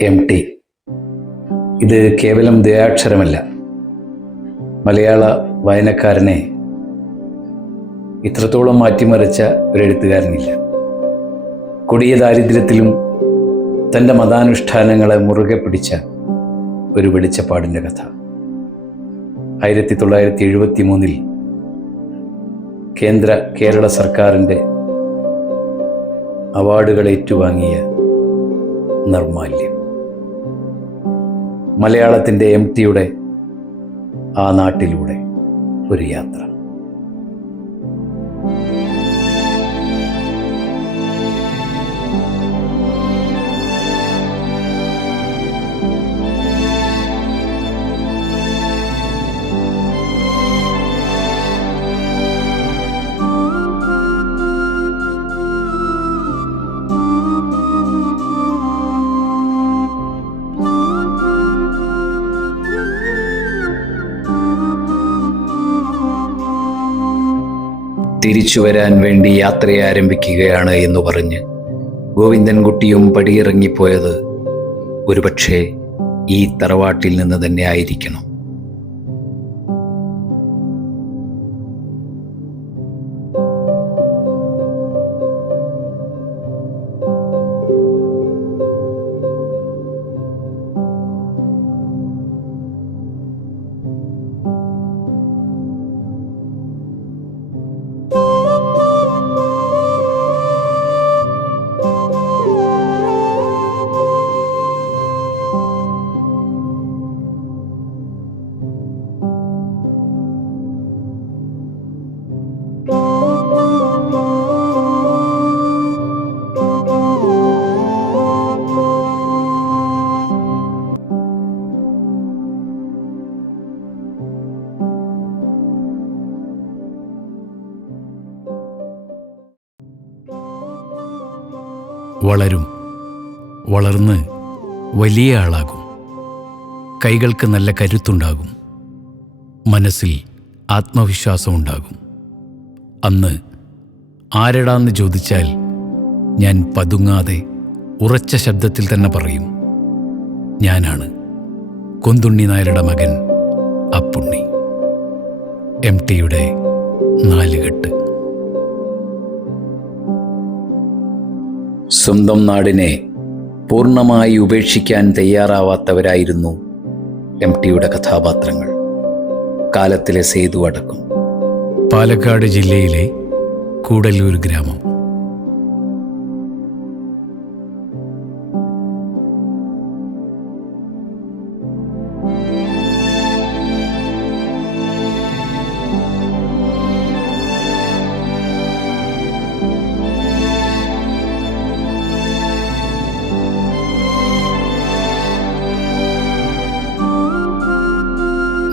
MT. ഇത് കേവലം ദ്വയാക്ഷരമല്ല. മലയാള വായനക്കാരനെ ഇത്രത്തോളം മാറ്റിമറിച്ച ഒരു എഴുത്തുകാരനില്ല. കൊടിയ ദാരിദ്ര്യത്തിലും തൻ്റെ മതാനുഷ്ഠാനങ്ങളെ മുറുകെ പിടിച്ച ഒരു വെളിച്ചപ്പാടിൻ്റെ കഥ. 1973 കേരള സർക്കാരിൻ്റെ അവാർഡുകൾ ഏറ്റുവാങ്ങിയ നിർമാല്യം. മലയാളത്തിൻ്റെ MTയുടെ ആ നാട്ടിലൂടെ ഒരു യാത്ര. തിരിച്ചു വരാൻ വേണ്ടി യാത്രയെ ആരംഭിക്കുകയാണ് എന്ന് പറഞ്ഞ് ഗോവിന്ദൻകുട്ടിയും പടിയിറങ്ങിപ്പോയത് ഒരുപക്ഷെ ഈ തറവാട്ടിൽ നിന്ന് തന്നെ ആയിരിക്കണം. വളർന്ന് വലിയ ആളാകും. കൈകൾക്ക് നല്ല കരുത്തുണ്ടാകും. മനസ്സിൽ ആത്മവിശ്വാസമുണ്ടാകും. അന്ന് ആരെടാന്ന് ചോദിച്ചാൽ ഞാൻ പതുങ്ങാതെ ഉറച്ച ശബ്ദത്തിൽ തന്നെ പറയും, ഞാനാണ് കൊന്തുണ്ണി നായരുടെ മകൻ അപ്പുണ്ണി. MTയുടെ നാലുകെട്ട്. സ്വന്തം നാടിനെ പൂർണ്ണമായി ഉപേക്ഷിക്കാൻ തയ്യാറാവാത്തവരായിരുന്നു MTയുടെ കഥാപാത്രങ്ങൾ. കാലത്തിലെ സേതു അടക്കം. പാലക്കാട് ജില്ലയിലെ കൂടല്ലൂർ ഗ്രാമം.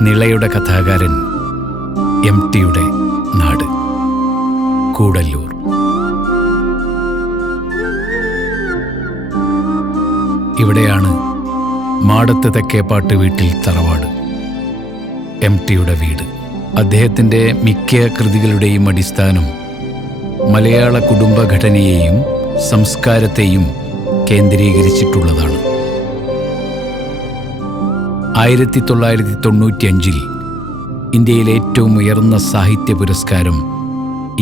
നിളയുടെ കഥാകാരൻ MTയുടെ നാട് കൂടല്ലൂർ. ഇവിടെയാണ് മാടത്ത് തെക്കേപ്പാട്ട് വീട്ടിൽ തറവാട്. MTയുടെ വീട്. അദ്ദേഹത്തിൻ്റെ മിക്ക കൃതികളുടെയും അടിസ്ഥാനം മലയാള കുടുംബഘടനയെയും സംസ്കാരത്തെയും കേന്ദ്രീകരിച്ചിട്ടുള്ളതാണ്. 1995 ഇന്ത്യയിലെ ഏറ്റവും ഉയർന്ന സാഹിത്യ പുരസ്കാരം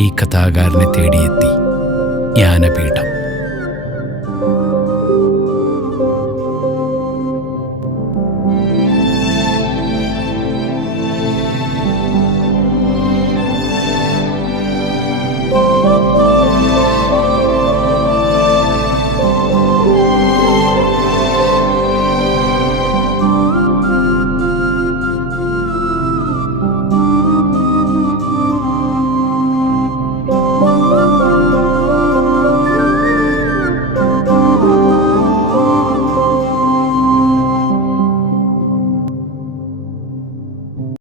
ഈ കഥാകാരനെ തേടിയെത്തി, ജ്ഞാനപീഠം.